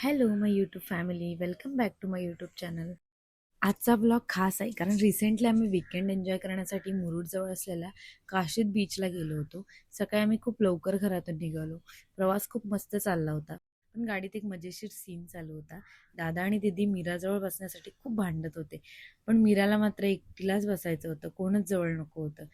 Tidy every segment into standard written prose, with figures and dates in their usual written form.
Hello my YouTube family, welcome back to my YouTube channel. आजचा blog खास आहे कारण रिसेंटली आम्ही वीकेंड एन्जॉय करण्यासाठी मुरुडजवळ असलेल्या काशीद बीचला गेलो होतो. सकाळी आम्ही खूप लवकर घरातून निघालो. प्रवास खूप मस्त चालला होता, पण गाडीत एक मजेशीर सीन चालू होता. दादा आणि दीदी मीराजवळ बसण्यासाठी खूप भांडत होते, पण मीराला मात्र एकटीलाच बसायचं होतं, कोणच जवळ नको होतं.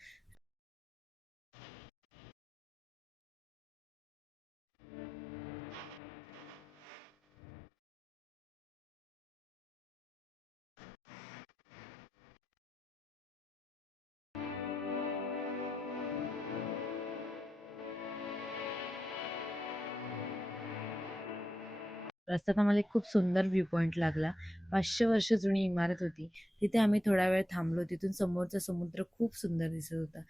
रस्त्यात आम्हाला एक खूप सुंदर व्ह्यू पॉइंट लागला. 500 वर्ष जुनी इमारत होती. तिथे आम्ही थोडा वेळ थांबलो. तिथून समोरचा समुद्र खूप सुंदर दिसत होता.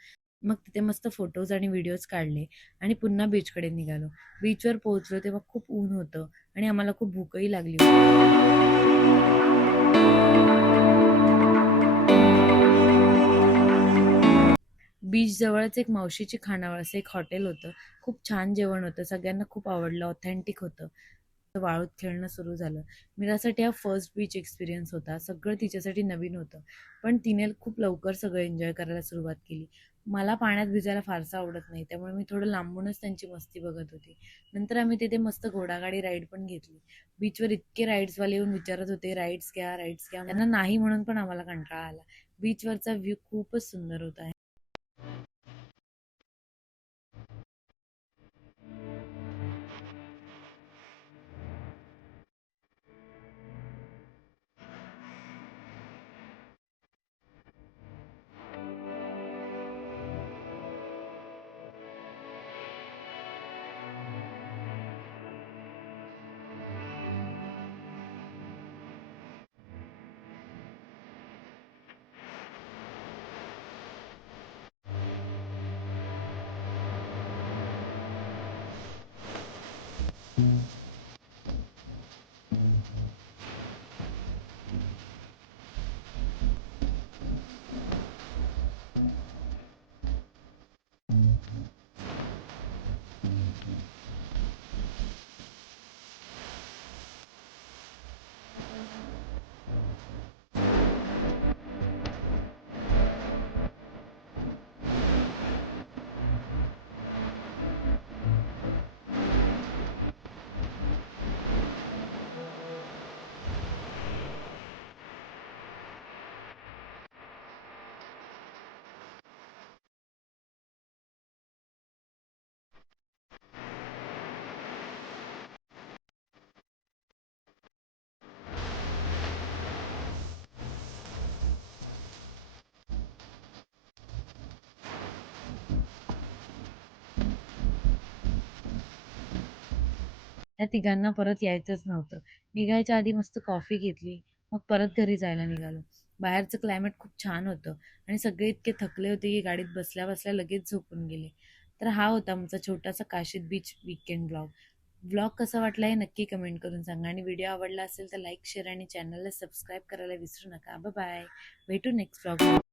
मग तिथे मस्त फोटोज आणि व्हिडिओज काढले आणि पुन्हा बीचकडे निघालो. बीचवर पोहोचलो तेव्हा खूप ऊन होतं आणि आम्हाला खूप भूकही लागली होती. बीच जवळच एक मावशीची खानावळ असं एक हॉटेल होतं. खूप छान जेवण होतं. सगळ्यांना खूप आवडलं. ऑथेंटिक होतं. वाळूत खेळणं सुरू झालं. मीरासाठी हा फर्स्ट बीच एक्सपिरियन्स होता. सगळं तिच्यासाठी नवीन होतं. पण तिने खूप लवकर सगळं एन्जॉय करायला सुरुवात केली. मला पाण्यात भिजायला फारसं आवडत नाही, त्यामुळे मी थोडं लांबूनच त्यांची मस्ती बघत होती. नंतर आम्ही तिथे मस्त घोडागाडी राईड पण घेतली. बीचवर इतके राईड्सवाले येऊन विचारत होते, राईड्स घ्या, राईड्स घ्या. त्यांना नाही म्हणून पण आम्हाला कंटाळा आला. बीचवरचा व्ह्यू खूपच सुंदर होता. त्या तिघांना परत यायचंच नव्हतं. निघायच्या आधी मस्त कॉफी घेतली, मग परत घरी जायला निघालो. बाहेरचं क्लायमेट खूप छान होतं आणि सगळे इतके थकले होते की गाडीत बसल्या बसल्या लगेच झोपून गेले. तर हा होता आमचा छोटासा Kashid beach weekend blog. Blog कसा वाटला हे नक्की कमेंट करून सांगा आणि व्हिडिओ आवडला असेल तर लाईक, शेअर आणि चॅनलला सबस्क्राईब करायला विसरू नका. Bye bye. भेटू नेक्स्ट ब्लॉग.